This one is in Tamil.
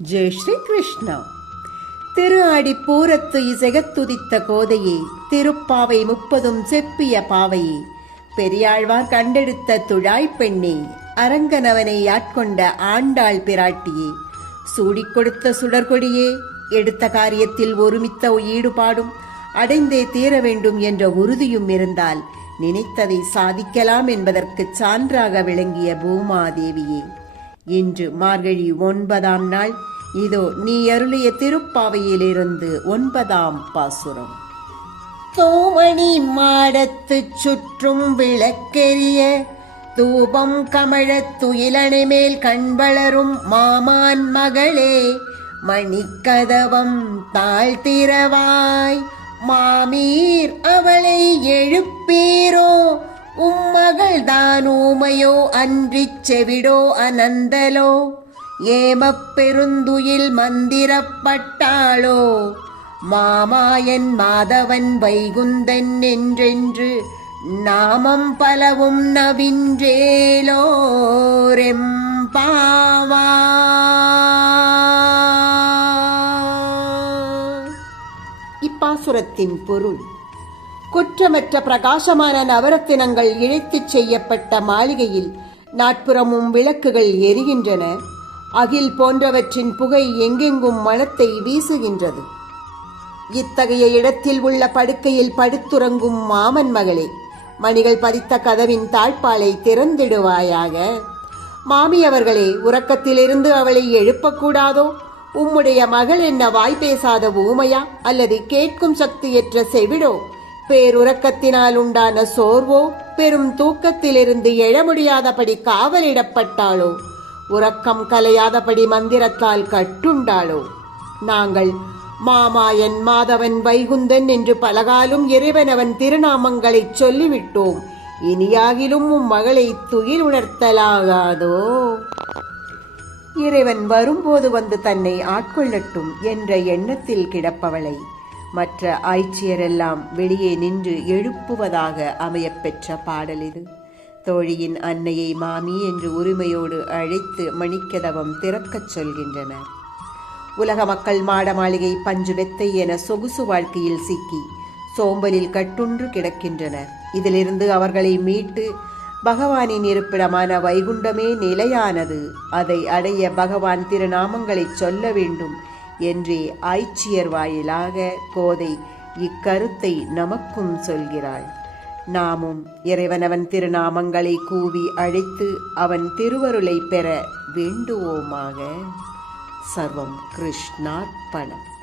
ஜெய் ஸ்ரீ கிருஷ்ணா திரு ஆடிப்பூரத்து இசைகத்துதித்த கோதையே திருப்பாவை முப்பதும் செப்பிய பாவையே பெரியாழ்வார் கண்டெடுத்த துழாய் பெண்ணே அரங்கனவனை ஆட்கொண்ட ஆண்டாள் பிராட்டியே சூடிக் கொடுத்த சுடர்கொடியே எடுத்த காரியத்தில் ஒருமித்த ஈடுபாடும் அடைந்தே தீர வேண்டும் என்ற உறுதியும் இருந்தால் நினைத்ததை சாதிக்கலாம் என்பதற்கு சான்றாக விளங்கிய பூமாதேவியே. இன்று மார்கழி ஒன்பதாம் நாள் இதோ நீ அருளிய திருப்பாவையிலிருந்து ஒன்பதாம் பாசுரம். தோமணி மாடத்து சுற்றும் விளக்கெரிய தூபம் கமழத் துயிலணை மேல் கண்வளரும் மாமான் மகளே மணிக்கதவம் தாழ்த்திரவாய் மாமீர் அவளை எழுப்பீரோ உம்மகள் தான் ஊமையோ அன்றிச் செவிடோ அனந்தலோ. ஏமப்பெருந்துயில் மந்திரப்பட்டாளோ? மாமாயன் மாதவன் வைகுந்தன் என்றென்று நாமம் பலவும் நவின்றேலோரெம்பாவா? இப்பாசுரத்தின் பொருள் குற்றமற்ற பிரகாசமான நவரத்தினங்கள் இழைத்துச் செய்யப்பட்ட மாளிகையில் நாட்புறமும் விளக்குகள் எரிகின்றன. அகில் போன்றவற்றின் புகை எங்கெங்கும் மனத்தை வீசுகின்றது. இத்தகைய இடத்தில் உள்ள படுக்கையில் படுத்துறங்கும் மாமன் மகளே மணிகள் பதித்த கதவின் தாழ்பாலை திறந்திடுவாயாக. மாமி அவர்களே உறக்கத்திலிருந்து அவளை எழுப்பக்கூடாதோ? உம்முடைய மகள் என்ன வாய் பேசாத ஊமையா? அல்லது கேட்கும் சக்தியற்ற செவிடோ? பேருறக்கத்தினால் உண்டான சோர்வோ? பெரும் தூக்கத்திலிருந்து எழ முடியாதபடி காவலிடப்பட்டாளோ? உறக்கம் கலையாதபடி மந்திரத்தால் கட்டுண்டாளோ? நாங்கள் மாமாயன் மாதவன் வைகுந்தன் என்று பலகாலும் இறைவனவன் திருநாமங்களைச் சொல்லிவிட்டோம். இனியாகிலும் உம் மகளை துயில் உணர்த்தலாகாதோ? இறைவன் வரும்போது வந்து தன்னை ஆட்கொள்ளட்டும் என்ற எண்ணத்தில் கிடப்பவளை மற்ற ஆய்ச்சியரெல்லாம் வெளியே நின்று எழுப்புவதாக அமையப்பெற்ற பாடல் இது. தோழியின் அன்னையை மாமி என்று உரிமையோடு அழைத்து மணிக்கதவம் திறக்கச் சொல்கின்றனர். உலக மக்கள் மாட மாளிகை பஞ்சு மெத்தை என சொகுசு வாழ்க்கையில் சிக்கி சோம்பலில் கட்டுன்று கிடக்கின்றனர். இதிலிருந்து அவர்களை மீட்டு பகவானின் இருப்பிடமான வைகுண்டமே நிலையானது. அதை அடைய பகவான் திருநாமங்களை சொல்ல வேண்டும் என்றே ஆய்ச்சியர் வாயிலாக கோதை இக்கருத்தை நமக்கும் சொல்கிறாள். நாமும் இறைவனவன் திருநாமங்களை கூவி அழைத்து அவன் திருவருளை பெற வேண்டுவோமாக. சர்வம் கிருஷ்ணார்ப்பணம்